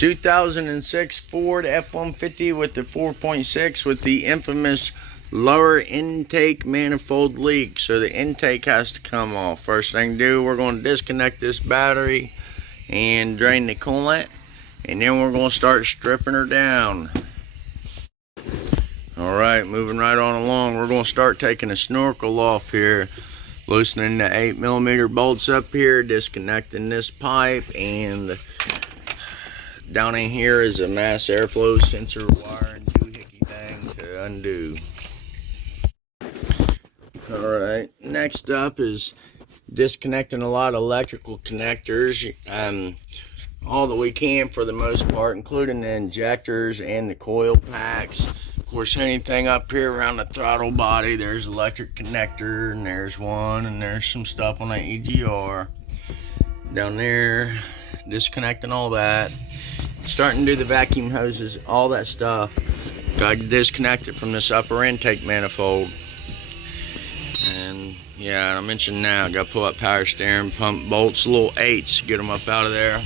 2006 Ford F150 with the 4.6 with the infamous lower intake manifold leak. So the intake has to come off. First thing to do, we're going to disconnect this battery and drain the coolant, and then we're going to start stripping her down. Alright, moving right on along, we're going to start taking a snorkel off here, loosening the 8mm bolts up here, disconnecting this pipe, and down in here is a mass airflow sensor wire and doohickey thing to undo. Alright, next up is disconnecting a lot of electrical connectors, all that we can for the most part, including the injectors and the coil packs. Of course, anything up here around the throttle body, there's electric connector, and there's one, and there's some stuff on that EGR. Down there, disconnecting all that. Starting to do the vacuum hoses, all that stuff. Got to disconnect it from this upper intake manifold. And yeah, I mentioned now, got to pull up power steering, pump bolts, little 8s, get them up out of there.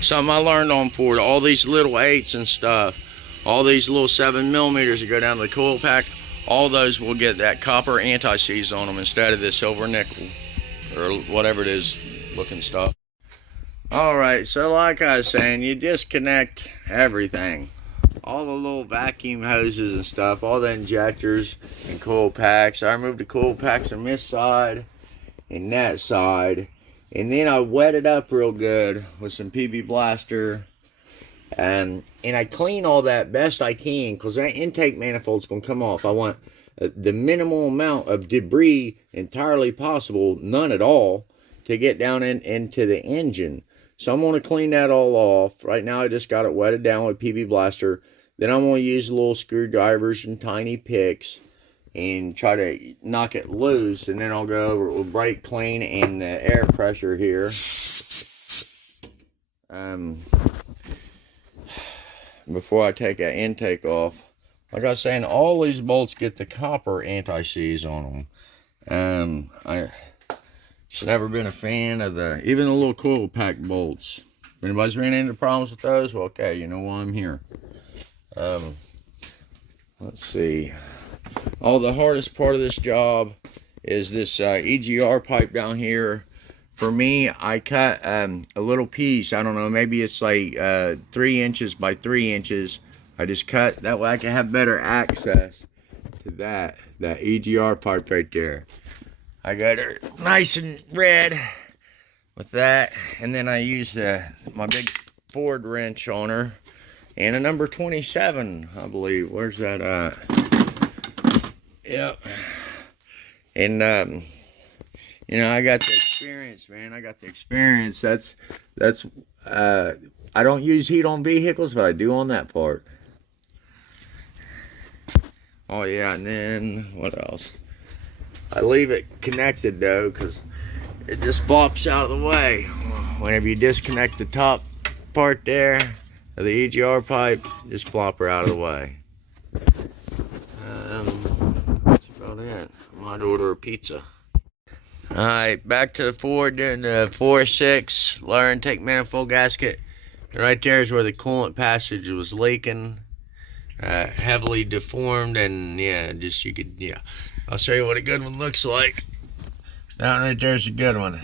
Something I learned on Ford, all these little 8s and stuff, all these little 7mm that go down to the coil pack, all those will get that copper anti-seize on them instead of the silver nickel or whatever it is looking stuff. Alright, so like I was saying, you disconnect everything. All the little vacuum hoses and stuff, all the injectors and coil packs. I removed the coil packs on this side and that side. And then I wet it up real good with some PB Blaster. And I clean all that best I can, because that intake manifold's going to come off. I want the minimal amount of debris entirely possible, none at all, to get down into the engine. So I'm going to clean that all off. Right now I just got it wetted down with PB Blaster. Then I'm going to use little screwdrivers and tiny picks and try to knock it loose. And then I'll go over it with brake clean and the air pressure here. Before I take that intake off. Like I was saying, all these bolts get the copper anti-seize on them. I just never been a fan of even the little coil pack bolts. If anybody's ran into problems with those, well, okay, you know why I'm here. Let's see. The hardest part of this job is this EGR pipe down here. For me, I cut a little piece. I don't know, maybe it's like 3 inches by 3 inches. I just cut, that way I can have better access to that EGR pipe right there. I got her nice and red with that, and then I used my big Ford wrench on her, and a number 27, I believe. Where's that at? Yep. And you know, I got the experience, man. I got the experience. That's I don't use heat on vehicles, but I do on that part. Oh yeah, and then what else? I leave it connected though, because it just flops out of the way. Whenever you disconnect the top part there of the EGR pipe, just flop her out of the way. That's about it. I might order a pizza. Alright, back to the Ford, doing the 4.6 lower intake manifold gasket. Right there is where the coolant passage was leaking. Heavily deformed, and yeah, I'll show you what a good one looks like. That one right there is a good one.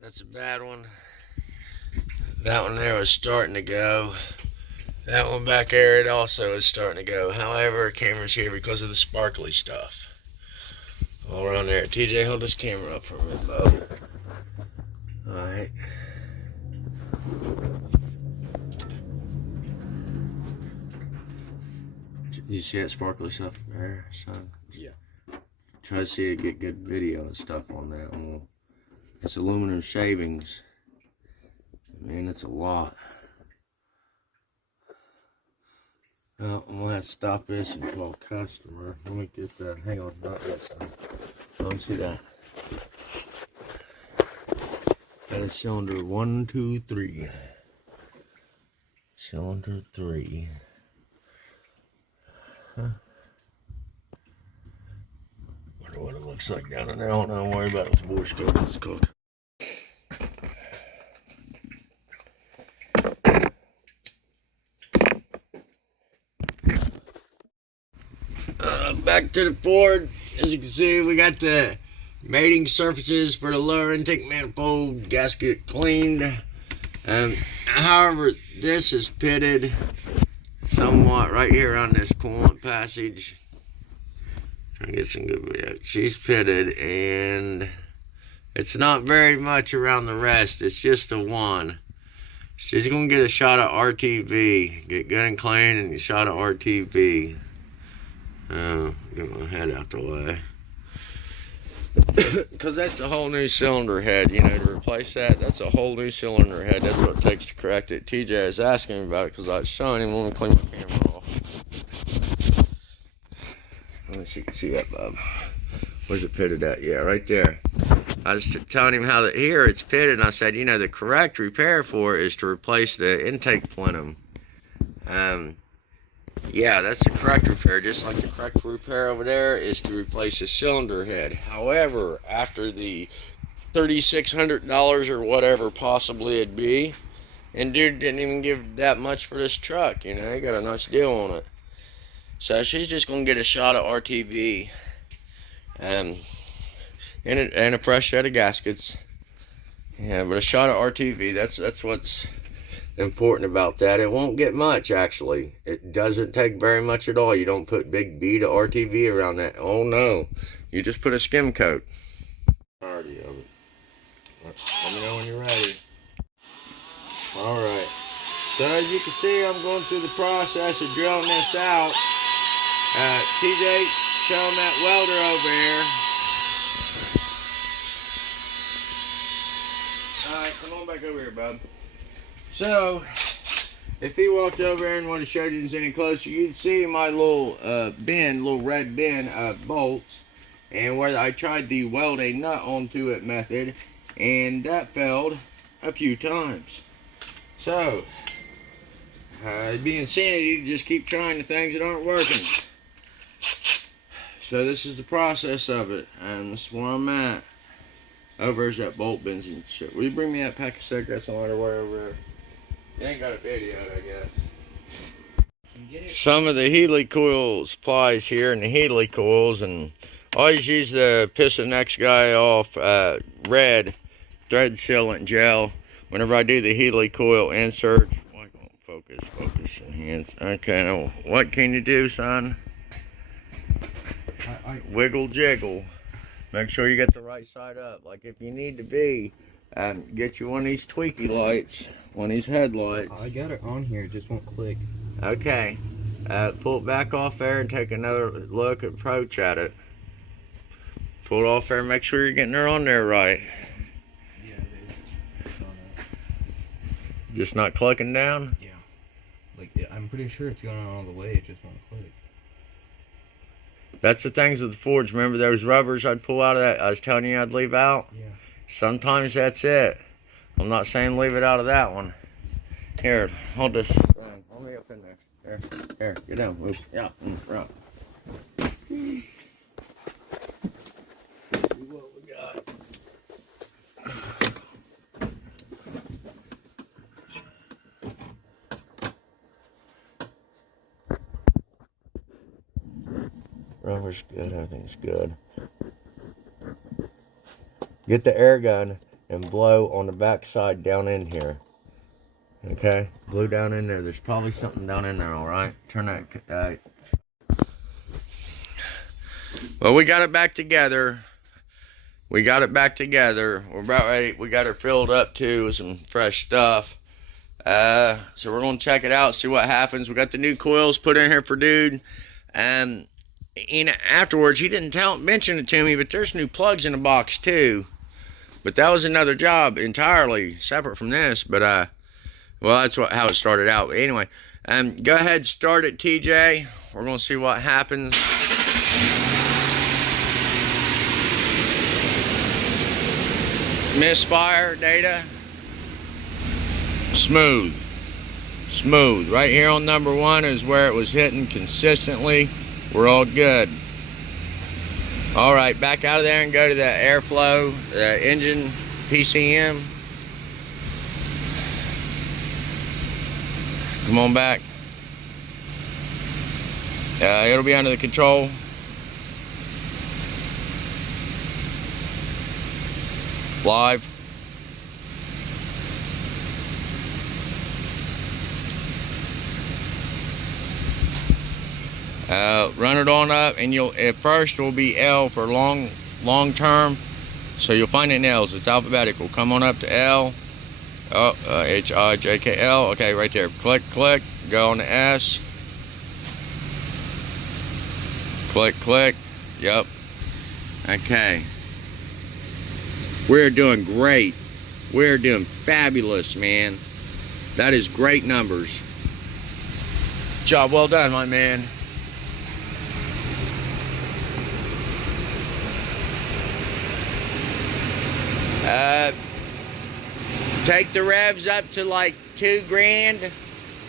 That's a bad one. That one there was starting to go. That one back there, it also is starting to go. However, camera's here because of the sparkly stuff. All around there. TJ, hold this camera up for a minute, bub. Alright. You see that sparkly stuff there, son? Yeah. Try to see it, get good video and stuff on that. It's aluminum shavings. Man, that's a lot. Well, I'm gonna have to stop this and call a customer. Let me get that. Hang on, not that side. Let me see that. Got a cylinder 1, 2, 3. Cylinder 3. Huh? Wonder what it looks like down in there. I don't know. Worry about it with the bore scope. Let's cook. Back to the Ford. As you can see, we got the mating surfaces for the lower intake manifold gasket cleaned. However, this is pitted somewhat right here on this coolant passage. Try to get some good video. She's pitted, and it's not very much around the rest. It's just the one. She's gonna get a shot of RTV. Get good and clean, and a shot of RTV. Get my head out the way. Because that's a whole new cylinder head, you know, to replace that. That's a whole new cylinder head. That's what it takes to correct it. TJ is asking me about it because I was showing him. Let me clean my camera off. Let me see if you can see that, Bob. Where's it fitted at? Yeah, right there. I was telling him how that here it's fitted, and I said, you know, the correct repair for it is to replace the intake plenum. Yeah, that's the correct repair. Just like the correct repair over there is to replace the cylinder head. However, after the $3,600 or whatever possibly it'd be, and dude didn't even give that much for this truck, you know, he got a nice deal on it. So she's just gonna get a shot of RTV, and a fresh set of gaskets. Yeah, but a shot of RTV. That's what's important about that. It won't get much, actually. It doesn't take very much at all. You don't put big bead of RTV around that. Oh no, you just put a skim coat. Already of it. Let me know when you're ready. All right. So as you can see, I'm going through the process of drilling this out. TJ, show him that welder over here. All right, come on back over here, bub. So, if he walked over here and would have showed you this any closer, you'd see my little little red bin of bolts, and where I tried the weld a nut onto it method, and that failed a few times. So, it'd be insanity to just keep trying the things that aren't working. So this is the process of it, and this is where I'm at. Over there's that bolt bins and shit. Will you bring me that pack of cigarettes and underwear over there? You ain't got a video, I guess. Some of the Healy coil supplies here, and the Healy coils, and I always use the piss the next guy off red thread sealant gel whenever I do the Healy coil inserts. Why don't focus enhance? Okay, now what can you do, son? Wiggle jiggle. Make sure you get the right side up. Like if you need to be, get you one of these tweaky lights, one of these headlights. I got it on here, it just won't click. Okay. Pull it back off there and take another look, approach at it. Pull it off there and make sure you're getting her on there right. Yeah, it's on it. Just not clicking down? Yeah. Like, I'm pretty sure it's going on all the way, it just won't click. That's the things with the Fords. Remember those rubbers I'd pull out of that? I was telling you I'd leave out? Yeah. Sometimes that's it. I'm not saying leave it out of that one. Here, hold this. Hold me up in there. Here, get down. Move. Yeah, right. See what we got. Rubber's good, everything's good. Get the air gun and blow on the back side down in here. Okay? Blow down in there. There's probably something down in there, alright? Turn that. Well, we got it back together. We're about ready. We got her filled up too with some fresh stuff. So we're going to check it out, see what happens. We got the new coils put in here for dude. And afterwards, he didn't mention it to me, but there's new plugs in the box too. But that was another job entirely separate from this. But well, that's how it started out. But anyway, go ahead, start it, TJ. We're gonna see what happens. Misfire data. Smooth. Right here on number 1 is where it was hitting consistently. We're all good. All right, back out of there and go to the airflow, the engine PCM. Come on back. It'll be under the control. Live. Run it on up, and you'll at first will be L for long term. So you'll find it in L's. It's alphabetical. Come on up to L. Oh, H-I-J-K-L. Okay, right there. Click, click. Go on to S. Click, click. Yep. Okay. We're doing great. We're doing fabulous, man. That is great numbers. Job well done, my man. Take the revs up to like 2 grand,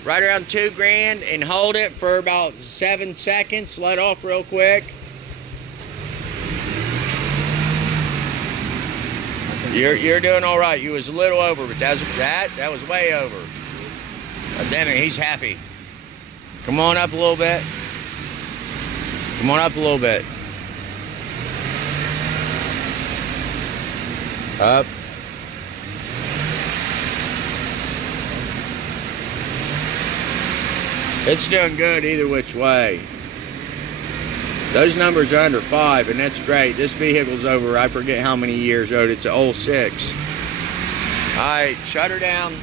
right around 2 grand, and hold it for about 7 seconds. Let off real quick. You're doing all right. You was a little over, but that was way over. Damn it, he's happy. Come on up a little bit. Come on up a little bit. Up. It's doing good either which way. Those numbers are under 5, and that's great. This vehicle's over, I forget how many years old. It's an 06. All right, shut her down.